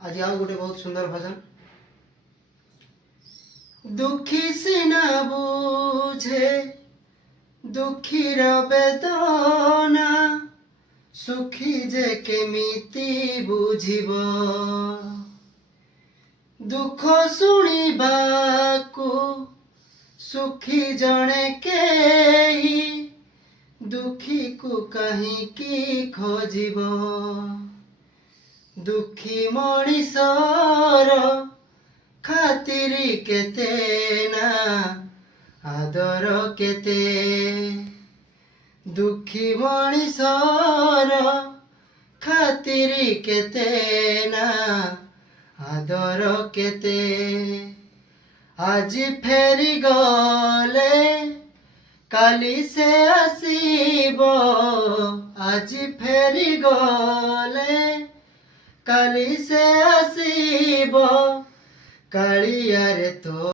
आज आओ गोटे बहुत सुंदर भजन। दुखी सिना बुझे दुखीर बेदना, सुखी जे केमिति बुझिब। दुख शुणिबाकु सुखी जणे केही, दुखी को काहींकी खोजिब। दुखी मणिषर खातिरी केते ना, आदर केते। दुखी मणिषर खातिरी केते ना, आदर केते। आज फेरी गले काली से आसीब, आज फेरी गले काली से आसीब। कालिया रे तो